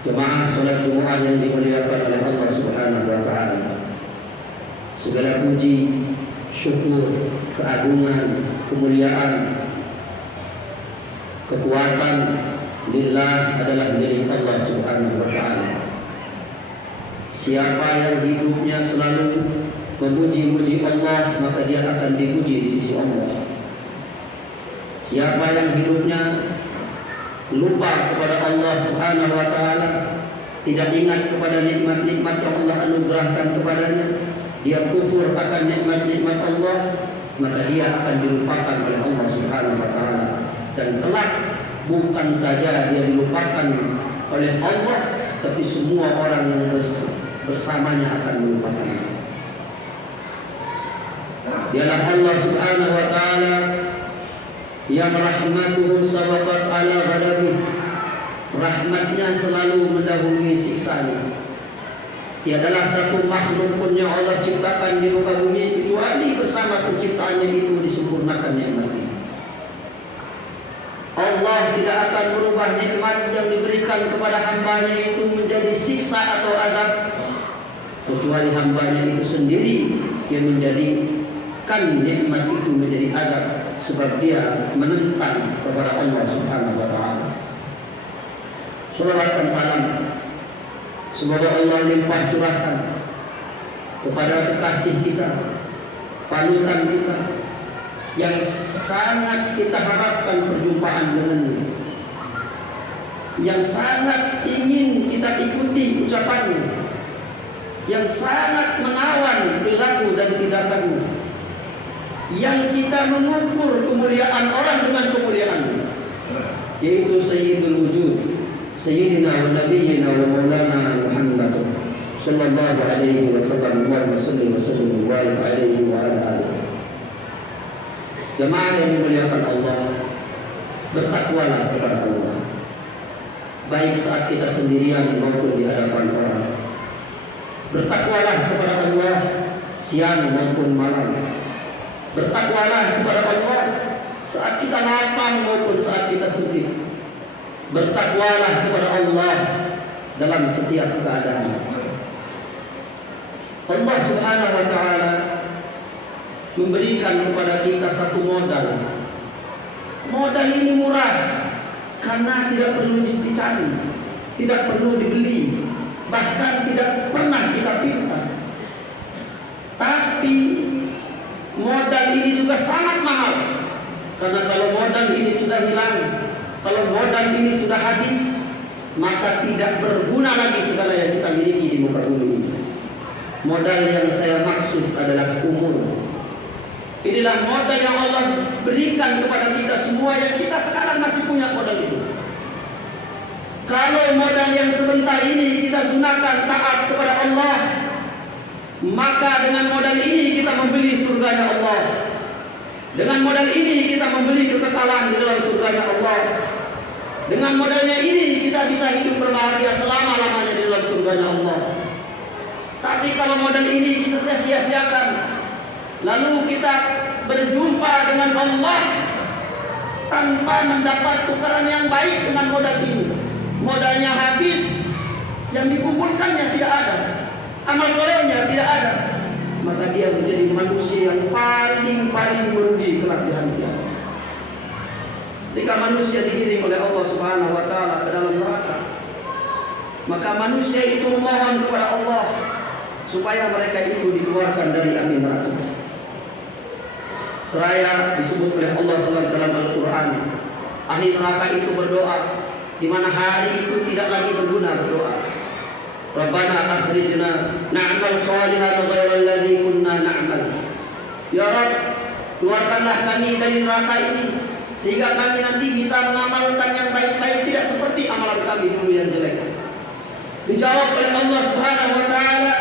Jemaah salat Jumat yang dimuliakan oleh Allah Subhanahu wa taala. Segala puji, syukur, keagungan, kemuliaan, kekuatan lillah adalah milik Allah Subhanahu wa taala. Siapa yang hidupnya selalu memuji-muji Allah, maka dia akan dipuji di sisi Allah. Siapa yang hidupnya lupa kepada Allah Subhanahu wa taala, tidak ingat kepada nikmat-nikmat yang Allah anugerahkan kepadanya, dia kufur akan nikmat-nikmat Allah, maka dia akan dilupakan oleh Allah Subhanahu wa taala. Dan kelak bukan saja dia dilupakan oleh Allah, tapi semua orang yang bersamanya akan melupakannya. Dialah Allah Subhanahu wa taala yang rahmatuhu sabaqat ala ghadabihi, rahmatnya selalu mendahului siksanya. Tiadalah satu makhluk pun yang Allah ciptakan di muka bumi kecuali bersama penciptaannya itu disempurnakan nikmatnya. Allah tidak akan merubah nikmat yang diberikan kepada hambanya itu menjadi siksa atau azab, kecuali hambanya itu sendiri yang menjadikan nikmat itu menjadi azab, sebab dia menentang kepada Allah Subhanahu wa taala. Salawat dan salam semoga Allah limpah curahkan kepada kekasih kita, panutan kita, yang sangat kita harapkan perjumpaan dengannya, yang sangat ingin kita ikuti ucapannya, yang sangat menawan perilaku dan tindakannya, yang kita mengukur kemuliaan orang dengan kemuliaannya, yaitu Sayyidul Wujud, Sayyidina wa Nabiyyina wa Maulana Muhammad sallallahu alaihi wasallam, wa sallallahu wasallam wa alaihi wa ala alihi. Jemaah yang dimuliakan Allah, bertakwalah kepada Allah, baik saat kita sendirian maupun di hadapan orang. Bertakwalah kepada Allah siang maupun malam. Bertakwalah kepada Allah saat kita lapang maupun saat kita sedih. Bertakwalah kepada Allah dalam setiap keadaan. Allah Subhanahu wa taala memberikan kepada kita satu modal. Modal ini murah karena tidak perlu dicari, tidak perlu dibeli, bahkan tidak pernah kita pinta. Tapi modal ini juga sangat mahal, karena kalau modal ini sudah hilang, kalau modal ini sudah habis, maka tidak berguna lagi segala yang kita miliki di muka bumi ini. Modal yang saya maksud adalah umur. Inilah modal yang Allah berikan kepada kita semua, yang kita sekarang masih punya modal itu. Kalau modal yang sebentar ini kita gunakan taat kepada Allah, maka dengan modal ini kita membeli surganya Allah. Dengan modal ini kita membeli kekekalan di dalam surganya Allah. Dengan modalnya ini kita bisa hidup berbahagia selama-lamanya di dalam surganya Allah. Tapi kalau modal ini bisa kita sia-siakan, lalu kita berjumpa dengan Allah tanpa mendapat tukaran yang baik dengan modal ini, modalnya habis, yang dikumpulkannya tidak ada, amal solehnya tidak ada, maka dia menjadi manusia yang paling merugi kelak di hari kiamat. Ketika manusia digiring oleh Allah Subhanahu wa taala ke dalam neraka, maka manusia itu memohon kepada Allah supaya mereka itu dikeluarkan dari api neraka. Seraya disebut oleh Allah SWT dalam Al-Quran, ahli neraka itu berdoa, di mana hari itu tidak lagi berguna berdoa. Rabbana akhrijna na'mal shalihan ghairal ladzi kunna na'mal. Ya Rabb, keluarkanlah kami dari neraka ini, sehingga kami nanti bisa mengamalkan yang baik-baik, tidak seperti amalan kami dulu yang jelek. Dijawab oleh Allah Subhanahu wa taala,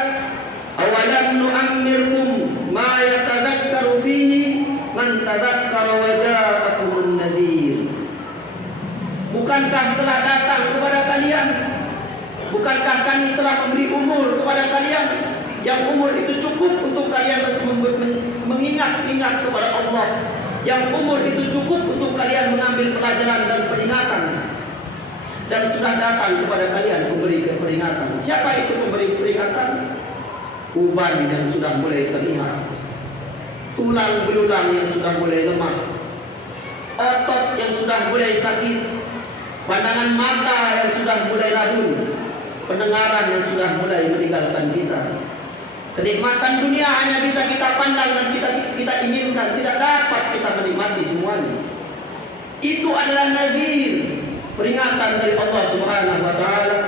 awalam nu'ammirkum ma yatadhakkaru fihi man tadhakkara wa ja'akumun nadhir. Bukankah telah datang kepada kalian, bukankah kami telah memberi umur kepada kalian, yang umur itu cukup untuk kalian mengingat-ingat kepada Allah, yang umur itu cukup untuk kalian mengambil pelajaran dan peringatan. dan sudah datang kepada kalian pemberi peringatan. Siapa itu pemberi peringatan? Uban yang sudah mulai terlihat, tulang belulang yang sudah mulai lemah, otot yang sudah mulai sakit, pandangan mata yang sudah mulai ragu, pendengaran yang sudah mulai meninggalkan kita. Kenikmatan dunia hanya bisa kita pandang dan kita inginkan, tidak dapat kita menikmati semuanya. Itu adalah nadhir, peringatan dari Allah Subhanahu wa taala,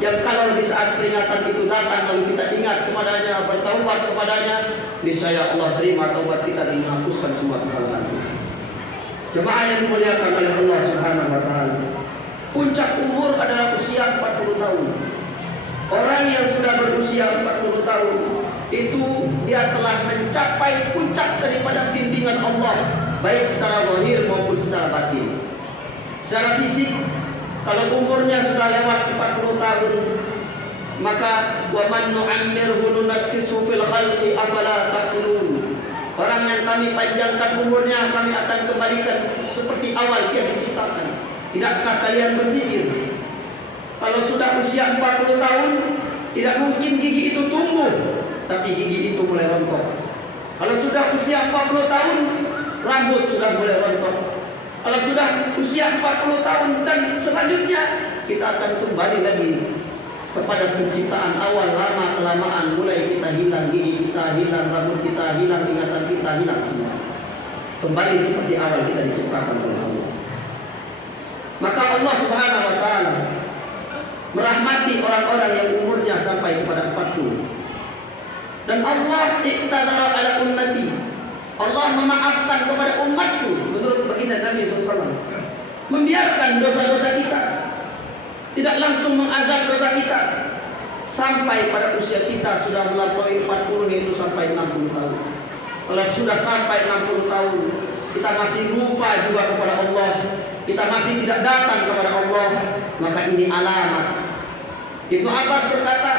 yang kalau di saat peringatan itu datang lalu kita ingat kepadanya, bertaubat kepadanya, niscaya Allah terima taubat kita dan menghapuskan semua kesalahan kita. Jemaah yang dimuliakan oleh Allah Subhanahu wa taala, puncak umur adalah usia 40 tahun. Orang yang sudah berusia 40 tahun itu dia telah mencapai puncak daripada bimbingan Allah, baik secara zahir maupun secara batin. Secara fisik, kalau umurnya sudah lewat 40 tahun, maka wa man nu'ammirhu nunakkisuhu fil khalqi afala taqilun. Orang yang kami panjangkan umurnya, kami akan kembalikan seperti awal dia diciptakan. Tidakkah kalian berpikir, kalau sudah usia 40 tahun, tidak mungkin gigi itu tumbuh, tapi gigi itu mulai rontok. Kalau sudah usia 40 tahun, rambut sudah mulai rontok. Kalau sudah usia 40 tahun dan selanjutnya, kita akan kembali lagi kepada penciptaan awal. Lama-kelamaan mulai kita hilang, gigi kita hilang, rambut kita hilang, ingatan kita hilang semua. Kembali seperti awal kita diciptakan oleh Allah. Maka Allah Subhanahu wa taala merahmati orang-orang yang umurnya sampai kepada 40. Dan Allah iqtadara ala ummati, Allah memaafkan kepada umatku menurut baginda Nabi SAW, membiarkan dosa-dosa kita, tidak langsung mengazab dosa kita sampai pada usia kita sudah melampaui 40, yaitu sampai 60 tahun. Kalau sudah sampai 60 tahun kita masih lupa juga kepada Allah, kita masih tidak datang kepada Allah, maka ini alamat. Ibnu Abbas berkata,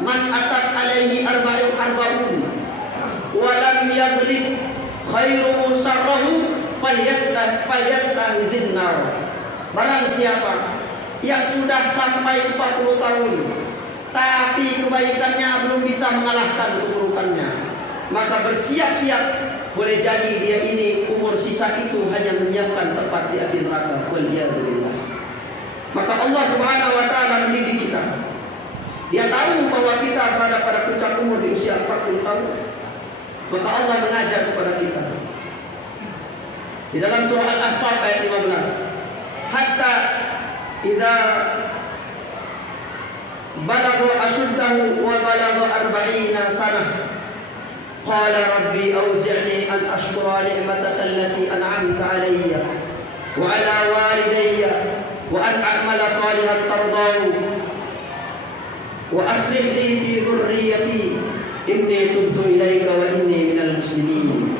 man atat alaihi arba'un wa lam yabligh khairu sarrahu falyatahizin nar. Barang siapa yang sudah sampai 40 tahun tapi kebaikannya belum bisa mengalahkan keburukannya, maka bersiap-siap, boleh jadi dia ini umur sisa itu hanya menyiapkan tempat di api neraka. Waliyadzubillah. Maka Allah Subhanahu wa taala mendidik kita. Dia tahu bahwa kita berada pada puncak umur di usia 40 tahun. Maka Allah mengajar kepada kita. Di dalam surah Al-Ahqaf ayat 15, hatta idza balagha ashuddahu wa balagha 40 sanah qala rabbi awzi'ni an ashkura ni'mataka allati an'amta 'alayya wa 'ala walidayya wa an a'mala salihan tardahu wa aslih li fi dhurriyyati inni tubtu ilaika wa inni minal muslimin.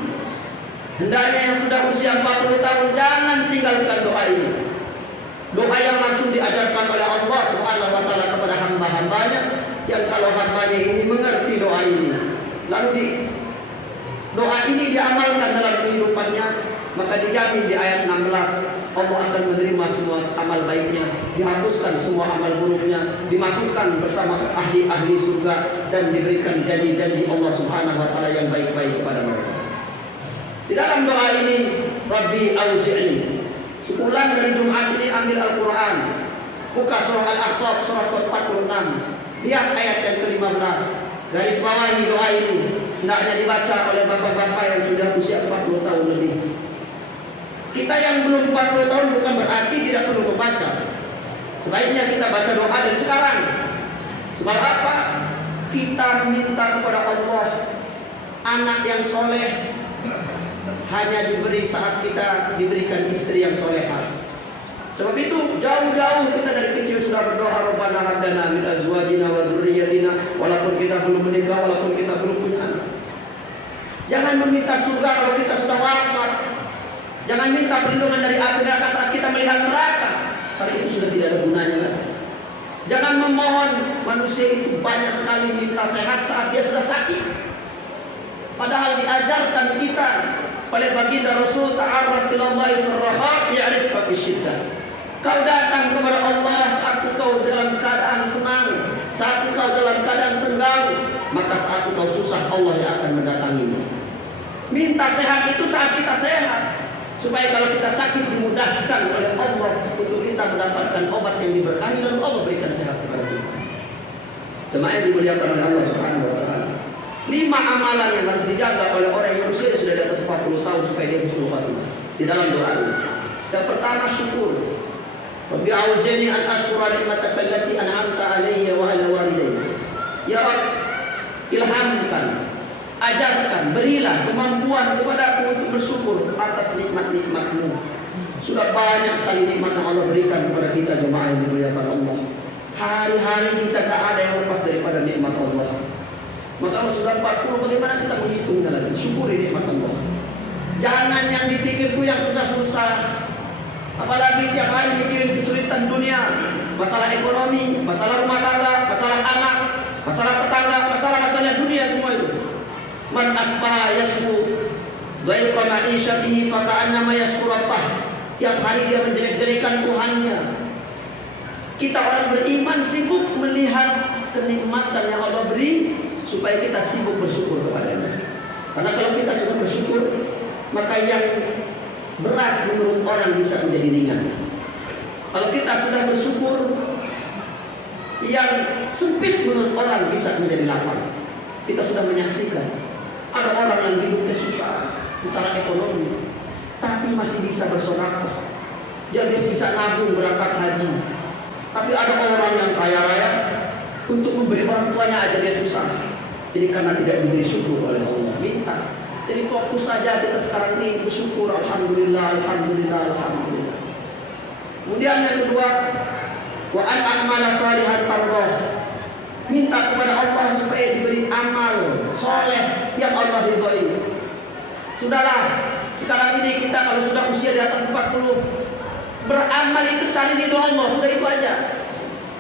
Hendaknya yang sudah usia 40 tahun jangan tinggalkan doa ini. Doa yang langsung diajarkan oleh Allah Subhanahu wa taala kepada hamba-hambanya, yang kalau hambanya ini mengerti doa ini, lalu doa ini diamalkan dalam kehidupannya, maka dijamin di ayat 16 Allah akan menerima semua amal baiknya, dihapuskan semua amal buruknya, dimasukkan bersama ahli-ahli surga, dan diberikan janji-janji Allah Subhanahu wa taala yang baik-baik kepada mereka. Di dalam doa ini, Rabbi auzi'ni, sepulang dari Jumat ini ambil Al-Quran, buka surah Al-Ahqaf surah ke-46, lihat ayat yang ke-15, garis bawahi doa ini, hendaknya dibaca oleh bapak-bapak yang sudah usia 40 tahun lebih. Kita yang belum 40 tahun bukan berarti tidak perlu membaca. Sebaiknya kita baca doa dari sekarang. Sebab apa? Kita minta kepada Allah anak yang soleh hanya diberi saat kita diberikan istri yang solehah. Sebab itu jauh-jauh kita dari kecil sudah berdoa, Rabbana hab lana min azwajina wa dzurriyyatina, walaupun kita belum menikah, walaupun kita belum punya anak. Jangan meminta surga kalau kita sudah wafat. Jangan minta perlindungan dari api neraka saat kita melihat neraka, karena itu sudah tidak ada gunanya. Jangan memohon, manusia itu banyak sekali minta sehat saat dia sudah sakit. Padahal diajarkan kita oleh baginda Rasul, ta'arraf ilallahi fil raha' ya'rifka fis syiddah. Kau datang kepada Allah saat kau dalam keadaan senang, saat kau dalam keadaan senggang, maka saat kau susah Allah yang akan mendatangimu. Minta sehat itu saat kita sehat, supaya kalau kita sakit dimudahkan oleh Allah untuk kita mendapatkan obat yang diberkahi dan Allah berikan sehat kepada kita. Jemaah yang dimuliakan oleh Allah Subhanahu wa taala. 5 amalan yang harus dijaga oleh orang yang usia sudah di atas 40 tahun supaya dia husnul khatimah di dalam doa ini. Yang pertama syukur. Rabbi a'udzini an ashkura ni'mataka allati an'amta 'alayya wa 'ala walidayya. Ya Rabb, ilhamkan, ajarkan, berilah kemampuan kepadaku untuk bersyukur atas nikmat-nikmat-Mu. Sudah banyak sekali nikmat yang Allah berikan kepada kita, jemaah yang dimuliakan Allah. Hari-hari kita tak ada yang lepas daripada nikmat Allah. Maka kalau sudah 40, bagaimana kita menghitungnya lagi? Syukuri nikmat Allah. Jangan yang dipikirku yang susah-susah. Apalagi tiap hari mikirin kesulitan dunia, masalah ekonomi, masalah rumah tangga, masalah anak, masalah tetangga, masalah dunia semua itu. Man asbaha yasku dhaiqa ma'isyatihi fa ka'annama yasku rabbah. Tiap hari dia menjelek-jelekan Tuhannya. Kita orang beriman sibuk melihat kenikmatan yang Allah beri supaya kita sibuk bersyukur kepadanya. Karena kalau kita sudah bersyukur, maka yang berat menurut orang bisa menjadi ringan. Kalau kita sudah bersyukur, yang sempit menurut orang bisa menjadi lapang. Kita sudah menyaksikan ada orang yang hidupnya susah secara ekonomi, tapi masih bisa bersedekah. Dia bisa nabung berangkat haji. Tapi ada orang yang kaya raya, untuk memberi orang tuanya aja dia susah. Jadi karena tidak diberi syukur oleh Allah, minta. Jadi fokus saja kita sekarang ini bersyukur, alhamdulillah, alhamdulillah, alhamdulillah. Kemudian yang kedua, wa an a'mala shalihan tardah. Minta kepada Allah supaya diberi amal soleh yang Allah ridhoi. Sudahlah, sekarang ini kita kalau sudah usia di atas 40, beramal itu cari ridho Allah, sudah itu aja.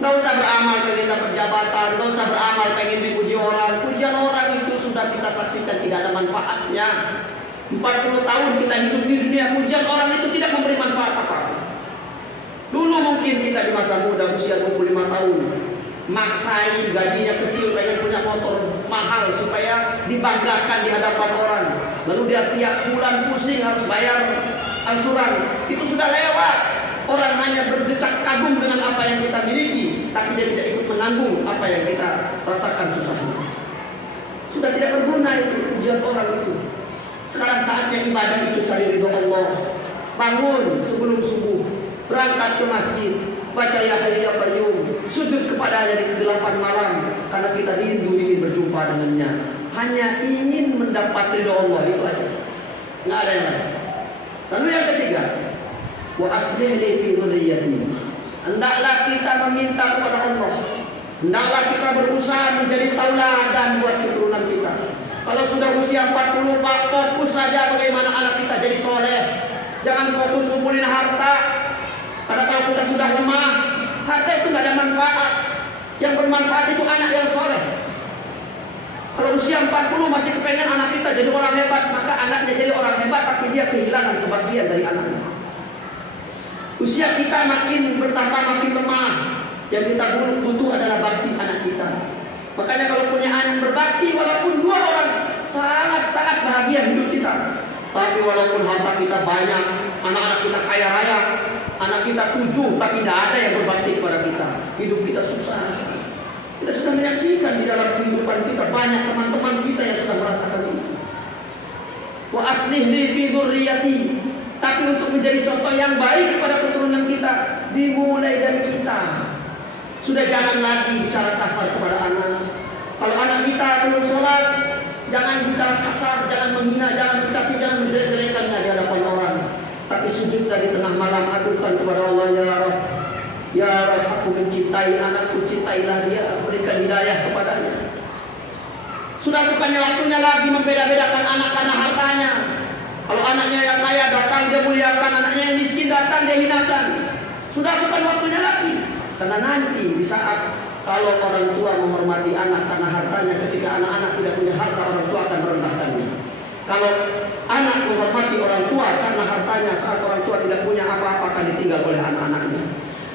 Nggak usah beramal pengen dapat jabatan, nggak usah beramal pengen dipuji orang. Pujian orang itu sudah kita saksikan tidak ada manfaatnya. 40 tahun kita hidup di dunia, pujian orang itu tidak memberi manfaat apa-apa. Dulu mungkin kita di masa muda usia 25 tahun, maksain gajinya kecil pengen punya motor mahal supaya dibanggakan di hadapan orang. Lalu dia tiap bulan pusing harus bayar angsuran. Itu sudah lewat. Orang hanya berdecak kagum dengan apa yang kita miliki, tapi dia tidak ikut menanggung apa yang kita rasakan susahnya. Sudah tidak berguna itu pujian orang itu. Sekarang saatnya ibadah itu cari ridho Allah. Bangun sebelum subuh, berangkat ke masjid, baca ya hayyu ya qayyum, sujud kepadanya di kegelapan malam karena kita rindu ingin berjumpa dengannya. Hanya ingin mendapat ridho Allah, itu aja. Nggak ada yang lain. Lalu yang ketiga, wa aslih li fi dzurriyyati. Hendaklah kita meminta kepada Allah. Hendaklah kita berusaha menjadi tauladan buat keturunan kita. Kalau sudah usia 40, Pak, fokus saja bagaimana anak kita jadi soleh. Jangan fokus kumpulin harta. Karena kalau kita sudah lemah, harta itu tidak ada manfaat. Yang bermanfaat itu anak yang soleh. Kalau usia 40 masih kepengen anak kita jadi orang hebat, maka anaknya jadi orang hebat, tapi dia kehilangan kebahagiaan dari anaknya. Usia kita makin bertambah, makin lemah. Yang kita butuh adalah bakti anak kita. Makanya kalau punya anak berbakti, walaupun 2 orang, sangat-sangat bahagia hidup kita. Tapi walaupun harta kita banyak, anak-anak kita kaya raya, anak kita 7, tapi tidak ada yang berbakti kepada kita. Hidup kita susah sekali. Kita sudah menyaksikan di dalam kehidupan kita banyak teman-teman kita yang sudah merasakan itu. Wa aslih li fi dzurriyyati. Tapi untuk menjadi contoh yang baik kepada keturunan kita, dimulai dari kita. Sudah jangan lagi bicara kasar kepada anak. Kalau anak kita belum sholat, jangan bicara kasar, jangan menghina, jangan mencaci, jangan menjelek-jelekannya di hadapan orang. Tapi sujud dari tengah malam, adukan kepada Allah, ya Rabb. Ya Rabb, aku mencintai anakku, cintailah dia, berikan hidayah kepadanya. Sudah bukannya waktunya lagi membeda-bedakan anak karena hartanya. Kalau anaknya yang kaya datang dia muliakan, anaknya yang miskin datang dia hinakan. Sudah bukan waktunya lagi. Karena nanti di saat kalau orang tua menghormati anak karena hartanya, ketika anak-anak tidak punya harta, orang tua akan merendahkannya. Kalau anak menghormati orang tua karena hartanya, saat orang tua tidak punya apa-apa akan ditinggal oleh anak-anaknya.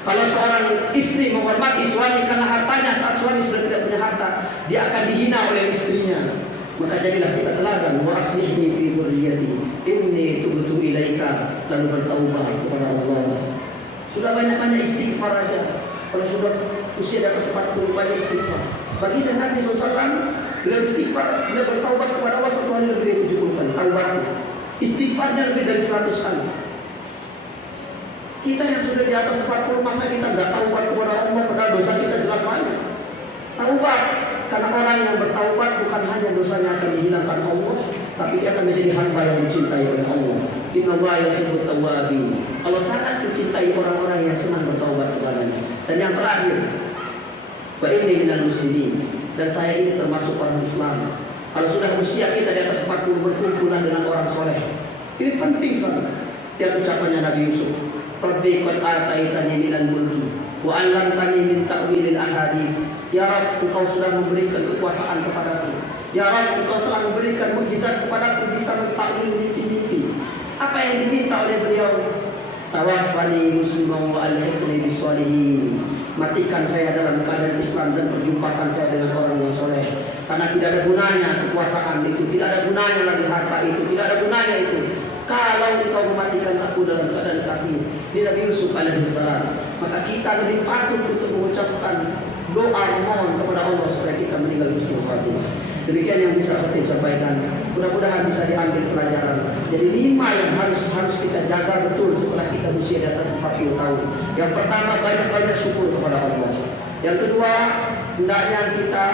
Kalau seorang istri menghormati suami karena hartanya, saat suami sudah tidak punya harta, dia akan dihina oleh istrinya. Maka jadilah kita teladan. Wa aslihni fi dzurriyyati inni tubtu ilaika, lalu bertaubat kepada Allah. Sudah banyak-banyak istighfar aja. Kalau sudah usia di atas 40 banyak istighfar. Bagi Nabi SAW, beliau istighfar, beliau bertaubat kepada Allah satu hari lebih dari 70 kali. Taubat, istighfarnya lebih dari 100 kali. Kita yang sudah di atas 40, masa kita nggak taubat kepada Allah, padahal dosa kita jelas banyak. Taubat, karena orang yang bertaubat bukan hanya dosanya akan dihilangkan Allah, tapi dia akan menjadi hamba yang dicintai oleh Allah. Innallaha yuhibbut tawwabin. Allah sangat mencintai orang-orang yang senang bertaubat kepadanya. Dan yang terakhir, wa inni minal muslimin, dan saya ini termasuk orang Islam. Kalau sudah usia kita di atas 40, berkumpulan dengan orang soleh. Ini penting sekali. Yang ucapannya Nabi Yusuf, Rabbi qad ataitani minal mulki wa 'allamtani min ta'wilil ahadits. Ya Rabb, Engkau sudah memberikan kekuasaan kepadaku. Ya Rabb, Engkau telah memberikan mukjizat kepadaku, bisa mentakwil mimpi-mimpi. Apa yang diminta oleh beliau? Tawaffani musliman wa alhiqni bis-shalihin. Matikan saya dalam keadaan Islam dan perjumpakan saya dengan orang yang soleh. Karena tidak ada gunanya kekuasaan itu, tidak ada gunanya lagi harta itu, tidak ada gunanya itu, kalau engkau mematikan aku dalam keadaan kafir. Di Nabi Yusuf alaihissalam. Maka kita lebih patut untuk mengucapkan doa memohon kepada Allah supaya kita meninggal husnul khatimah. Demikian yang bisa saya sampaikan. Mudah-mudahan bisa diambil pelajaran. Jadi 5 yang harus kita jaga betul setelah kita usia di atas 40 tahun. Yang pertama, banyak-banyak syukur kepada Allah. Yang kedua, hendaknya kita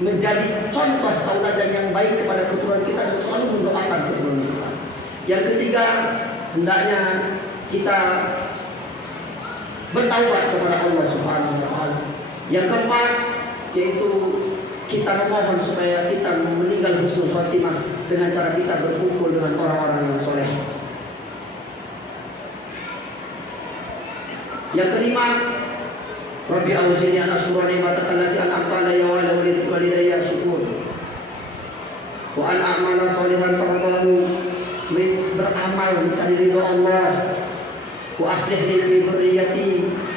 menjadi contoh tauladan yang baik kepada keturunan kita dan selalu mendoakan keturunan kita. Yang ketiga, hendaknya kita bertaubat kepada Allah Subhanahu wa taala. Yang keempat, yaitu kita memohon supaya kita meninggal husnul khatimah dengan cara kita berkumpul dengan orang-orang yang soleh. Yang kelima, Rabbi auzi'ni an ashkura ni'mataka allati an'amta 'alayya wa 'ala walidayya syukur. Wa an a'mala shalihan tardahu, beramal mencari ridho Allah. Wa aslih li fi dzurriyyati,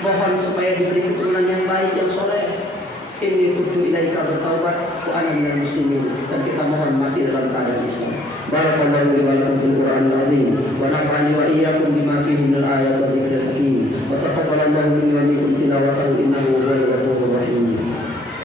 mohon supaya diberi keturunan yang baik yang soleh. Inni tubtu ilaika, bertaubat, wa ana minal muslimin, dan kita mohon mati dalam keadaan Islam. Barakallahu li wa lakum fil Qur'anil azim wa nafa'ani wa iyyakum bima fihi minal ayati wa dzikril hakim wa taqabbalallahu minni wa minkum tilawata